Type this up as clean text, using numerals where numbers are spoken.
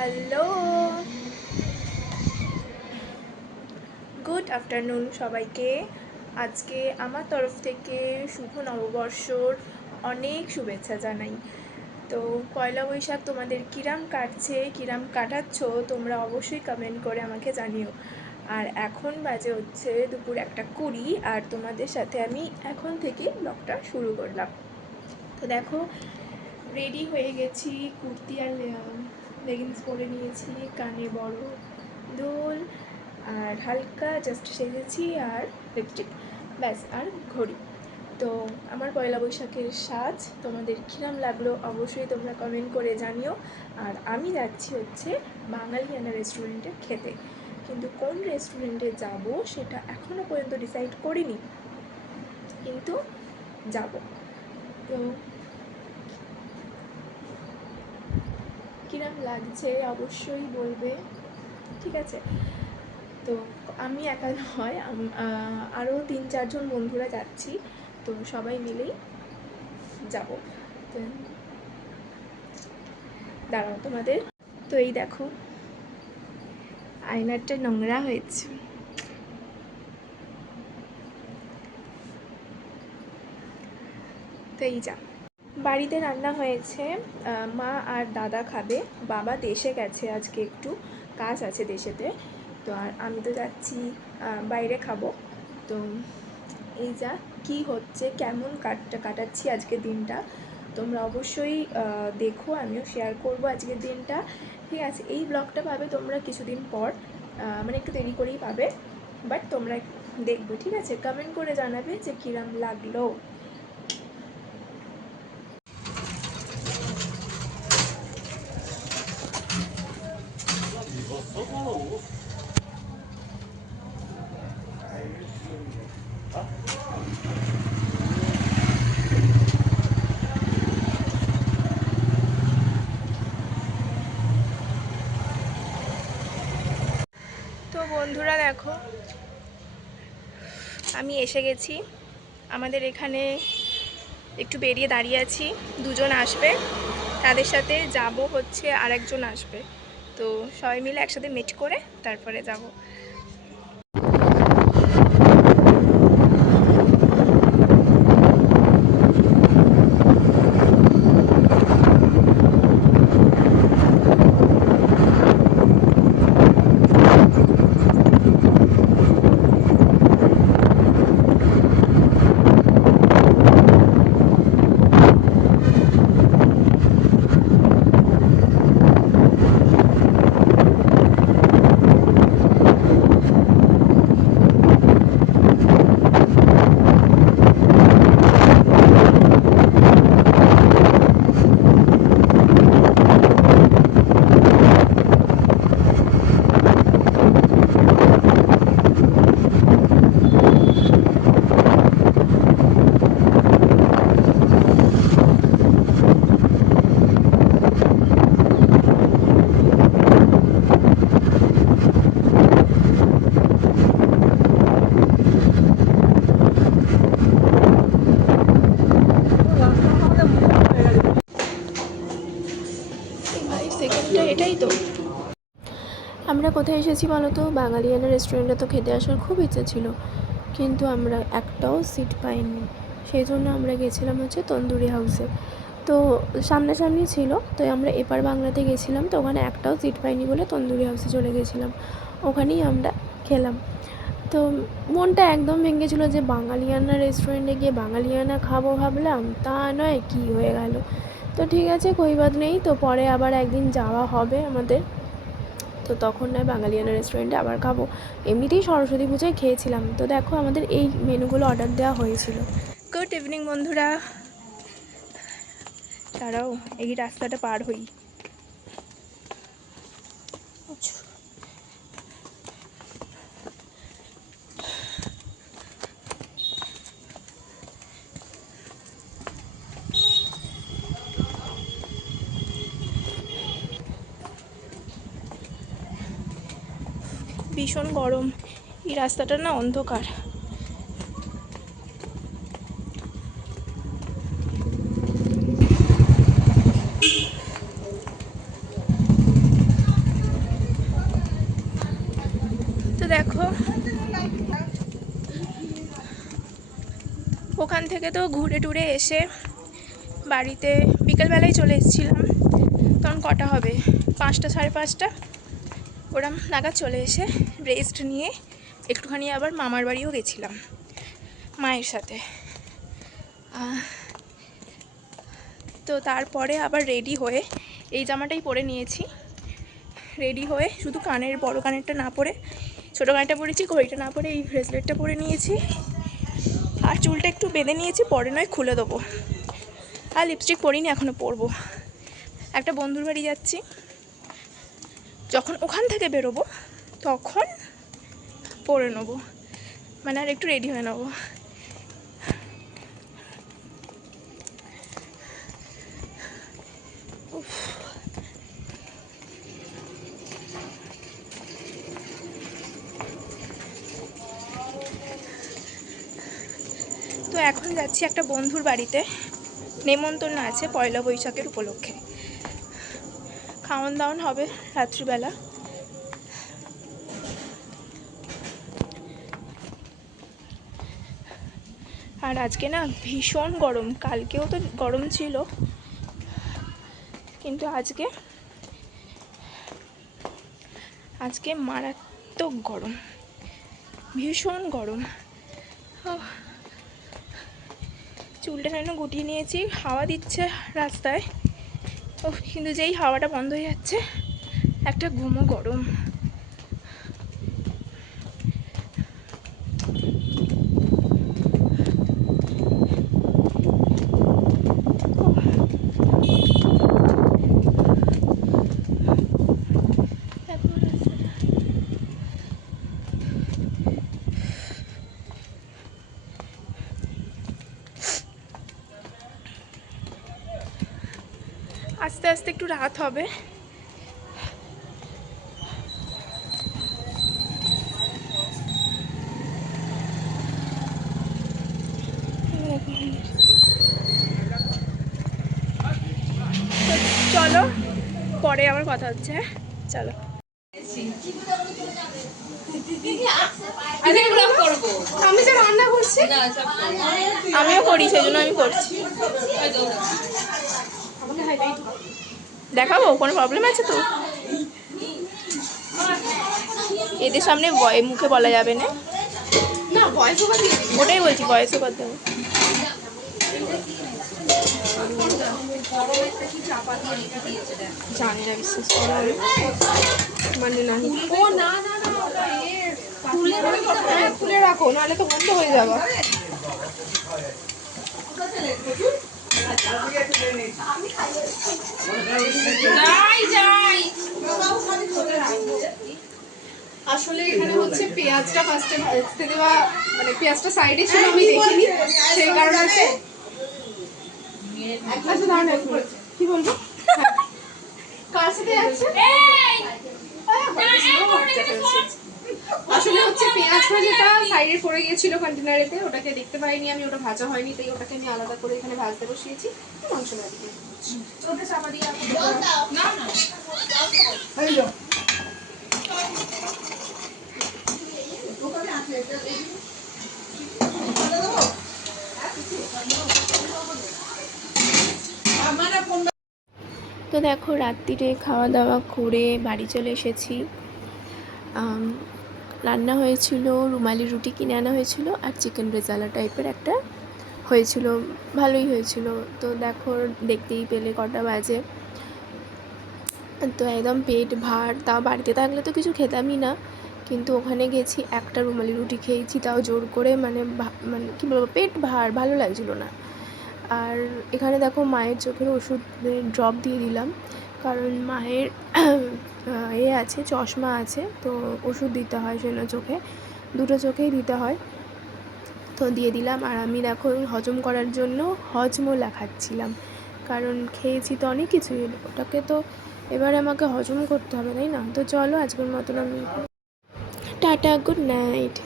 Hello, good afternoon সবাইকে। আজকে আমার তরফ থেকে শুভ নববর্ষর অনেক শুভেচ্ছা জানাই। তো পয়লা বৈশাখ তোমাদের কিরাম কাটছে, কিরাম কাটাচ্ছ, তোমরা অবশ্যই কমেন্ট করে আমাকে জানিও। আর এখন বাজে হচ্ছে দুপুর 1:20, আর তোমাদের সাথে আমি এখন থেকে ব্লগটা শুরু করলাম। তো দেখো, রেডি হয়ে গেছি, কুর্তি আর লেগিংস পরে নিয়েছি, কানে বড় দুল, আর হালকা জাস্ট সেজেছি, আর লিপস্টিক, ব্যাস, আর ঘড়ি। তো আমার পয়লা বৈশাখের সাজ তোমাদের কিরম লাগলো অবশ্যই তোমরা কমেন্ট করে জানিও। আর আমি যাচ্ছি হচ্ছে বাঙালিয়ানা রেস্টুরেন্টে খেতে, কিন্তু কোন রেস্টুরেন্টে যাব সেটা এখনও পর্যন্ত ডিসাইড করিনি, কিন্তু যাব। তো কিরম লাগছে অবশ্যই বলবে, ঠিক আছে? তো আমি একা নয়, আরও 3-4জন বন্ধুরা যাচ্ছি, তো সবাই মিলেই যাব। তো দাঁড়াও তোমাদের, তো এই দেখো আয়নাটা নোংরা হয়েছে, তো এই যা বাড়িতে রান্না হয়েছে। মা আর দাদা খাবে, বাবা দেশে গেছে, আজকে একটু কাজ আছে দেশেতে। তো আর আমি তো যাচ্ছি বাইরে খাবো। তো এই যা কি হচ্ছে, কেমন কাটাচ্ছি আজকের দিনটা, তোমরা অবশ্যই দেখো, আমিও শেয়ার করব আজকের দিনটা, ঠিক আছে? এই ব্লগটা পাবে তোমরা কিছুদিন পর, মানে একটু দেরি করেই পাবে, বাট তোমরা দেখবে, ঠিক আছে? কমেন্ট করে জানাবে যে কিরম লাগলো। তো বন্ধুরা দেখো, আমি এসে গেছি, আমাদের এখানে একটু বেরিয়ে দাঁড়িয়ে আছি, দুজন আসবে, তাদের সাথে যাব হচ্ছে আর একজন আসবে, তো সবাই মিলে একসাথে মিট করে তারপরে যাব। সেকেন্ডটা এটাই তো। আমরা কোথায় এসেছি বলো তো? বাঙালিয়ানা রেস্টুরেন্টে তো খেতে আসার খুব ইচ্ছে ছিল, কিন্তু আমরা একটাও সিট পাইনি, সেই জন্য আমরা গেছিলাম হচ্ছে তন্দুরি হাউসে। তো সামনাসামনি ছিল, তো আমরা এপার বাংলাতে গেছিলাম, তো ওখানে একটাও সিট পাইনি বলে তন্দুরি হাউসে চলে গেছিলাম, ওখানেই আমরা খেলাম। তো মনটা একদম ভেঙেছিলো যে বাঙালিয়ানা রেস্টুরেন্টে গিয়ে বাঙালিয়ানা খাবো ভাবলাম, তা নয় কি হয়ে গেল। তো ঠিক আছে, কই বাত নেই, তো পরে আবার একদিন যাওয়া হবে আমাদের, তো তখন নয় বাঙালিয়ানা রেস্টুরেন্টে আবার খাবো। এমনিতেই সরস্বতী পুজোয় খেয়েছিলাম। তো দেখো আমাদের এই মেনুগুলো অর্ডার দেওয়া হয়েছিল। গুড ইভিনিং বন্ধুরা, তারাও এই রাস্তাটা পার হই। ভীষণ গরম, এই রাস্তাটা না অন্ধকার। দেখো ওখান থেকে তো ঘুরে টুরে এসে বাড়িতে বিকেলবেলায় চলে এসেছিলাম। তখন কটা হবে, 5টা 5:30 ওরম নাগাদ চলে এসে রেস্ট নিয়ে একটুখানি আবার মামার বাড়িও গেছিলাম মায়ের সাথে। তো তারপরে আবার রেডি হয়ে এই জামাটাই পরে নিয়েছি। রেডি হয়ে শুধু কানের বড় কানেরটা না পরে ছোটো কানেরটা পরেছি, ঘড়িটা না পরে এই ব্রেসলেটটা পরে নিয়েছি, আর চুলটা একটু বেঁধে নিয়েছি, পরে নয় খুলে দেবো। আর লিপস্টিক পরিনি, এখনও পরবো। একটা বন্ধুর বাড়ি যাচ্ছি, যখন ওখান থেকে বেরোবো তখন পরে নেবো, মানে আর একটু রেডি হয়ে নেবো। তো এখন যাচ্ছি একটা বন্ধুর বাড়িতে, নেমন্তন্ন আছে পয়লা বৈশাখের উপলক্ষে, খাওয়ান দাওয়ান হবে রাত্রিবেলা। আর আজকে না ভীষণ গরম, কালকেও তো গরম ছিল, কিন্তু আজকে মারাত্মক গরম, ভীষণ গরম। চুলটা যেন গুটিয়ে নিয়েছি, হাওয়া দিচ্ছে রাস্তায়, কিন্তু যেই হাওয়াটা বন্ধ হয়ে যাচ্ছে একটা ঘুমো গরম। আস্তে আস্তে একটু রাত হবে। চলো পরে আবার কথা হচ্ছে, চলো। আমি তো রান্না করছি, আমিও করি, সেই জন্য আমি করছি। দেখাবো, কোনো প্রবলেম আছে তো? এদের সামনে মুখে বলা যাবে না, ওটাই বলছি, ভয়েস ওভার দেবো। জানি না, বিশ্বাস করো, মানে না, খুলে রাখো, নাহলে তো বন্ধ হয়ে যাবে। আসলে এখানে হচ্ছে পেঁয়াজটা ফার্স্টে ভাজতে দেওয়া, মানে পেঁয়াজটা সাইডে ছিল, আমি দেখিনি, সেই কারণে আছে। কি বলবো, কার সাথে যাচ্ছে? আসলে হচ্ছে পেঁয়াজ ভাজাটা সাইডে পড়ে গিয়েছিল কন্টেনারেতে, ওটাকে দেখতে পাইনি আমি, ওটা ভাজা হয়নি, তাই ওটাকে আমি আলাদা করে এখানে ভাজতে বসিয়েছি। মাংস না দিয়ে ওটা চাপা দিয়ে তো দেখো রাত্রিরে খাওয়া দাওয়া করে বাড়ি চলে এসেছি। রান্না হয়েছিল, রুমালি রুটি কিনে আনা হয়েছিল, আর চিকেন রেজালা টাইপের একটা হয়েছিল, ভালোই হয়েছিল। তো দেখো দেখতেই পেলে কটা বাজে, তো একদম পেট ভার। তাও বাড়িতে থাকলে তো কিছু খেতামই না, কিন্তু ওখানে গেছি একটা রুমালি রুটি খেয়েছি, তাও জোর করে, মানে কী বলবো, পেট ভার, ভালো লাগছিলো না। আর এখানে দেখো মায়ের চোখের ওষুধ ড্রপ দিয়ে দিলাম, কারণ মায়ের আছে, চশমা আছে, তো ওষুধ দিতে হয় সেজন্য চোখে, দুটো চোখেই দিতে হয়, তো দিয়ে দিলাম। আর আমি দেখো হজম করার জন্য হজমোলা খাচ্ছিলাম, কারণ খেয়েছি তো অনেক কিছুই, ওটাকে তো এবারে আমাকে হজম করতে হবে, তাই না? তো চলো আজকের মতন আমি টাটা, গুড নাইট।